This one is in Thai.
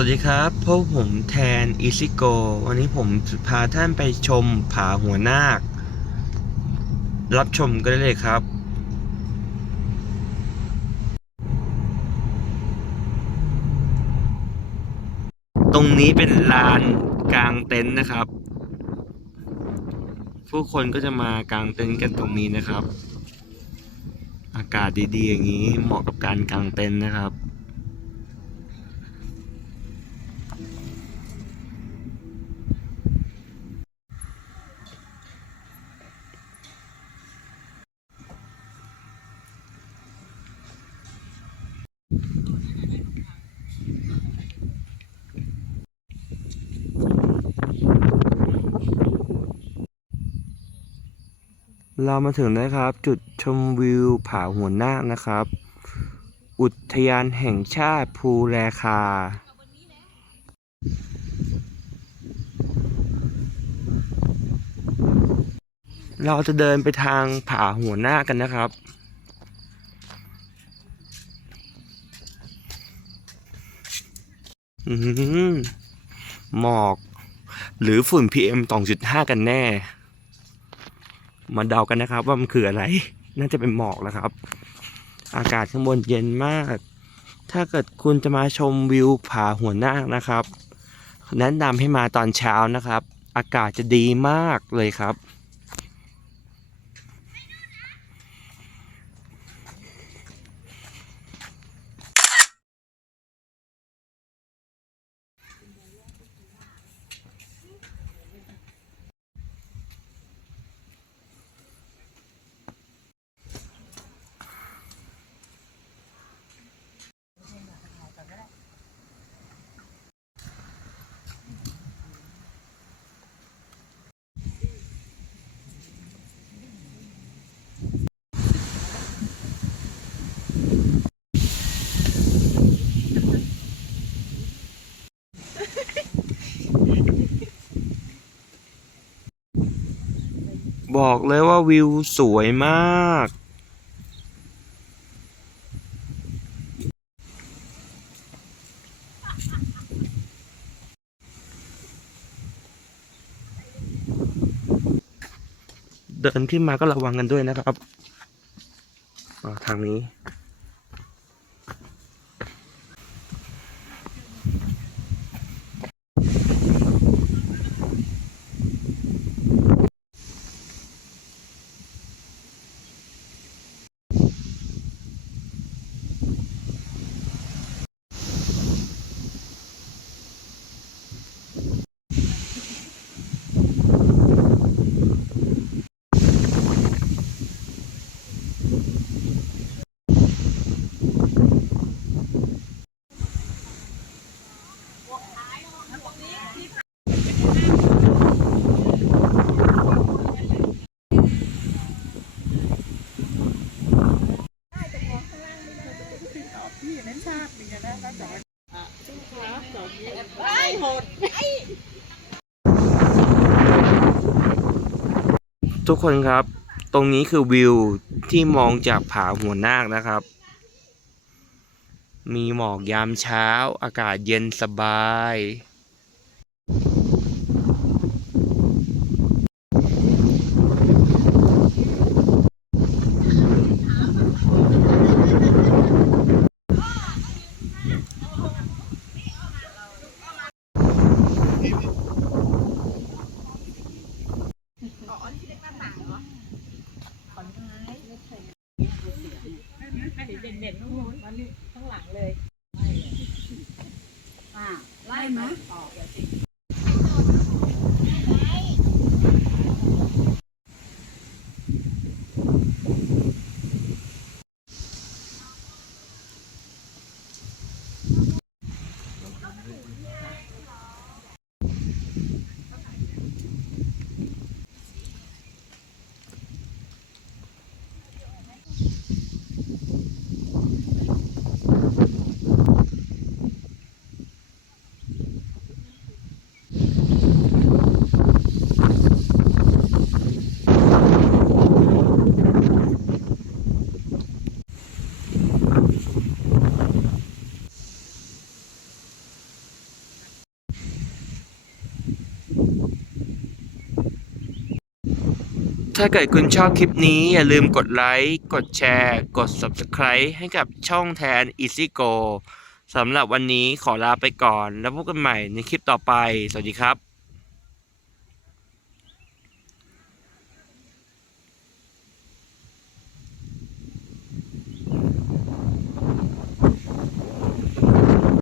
สวัสดีครับพวกผมแทนอีซิโก วันนี้ผมพาท่านไปชมผาหัวนาค รับชมกันได้เลยครับ ตรงนี้เป็นลานกลางเต็นท์นะครับ ผู้คนก็จะมากางเต็นท์กันตรงนี้นะครับ อากาศดีๆอย่างนี้เหมาะกับการกางเต็นท์นะครับ เรามาถึงแล้ครับ จุดชมวิวผาหัวนาคนะครับ อุทยานแห่งชาติภูแลคา เราจะเดินไปทางผาหัวนาคกันนะครับ หมอก หรือฝุ่น PM 2.5 กันแน่ มาเดากันนะครับ ว่ามันคืออะไร น่าจะเป็นหมอกแล้วครับ อากาศข้างบนเย็นมาก ถ้าเกิดคุณจะมาชมวิวผาหัวหน้านะครับ แนะนำให้มาตอนเช้านะครับ อากาศจะดีมากเลยครับ บอกเลยว่าวิวสวยมาก เดินขึ้นมาก็ระวังกันด้วยนะครับ ทางนี้ อ่าทางนี้ทุกคนครับ ตรงนี้คือวิวที่มองจากผาหัวนาคนะครับ มีหมอกยามเช้า อากาศเย็นสบาย เด่นๆข้างบนมันนี่ข้างหลังเลยอ่าไล่ไหมออกเดี๋ยวสิ ถ้าเกิดคุณชอบคลิปนี้อย่าลืมกดไลค์ กดแชร์ กด Subscribe ให้กับช่องแทน Easy Go สำหรับวันนี้ขอลาไปก่อน แล้วพบกันใหม่ในคลิปต่อไป สวัสดีครับ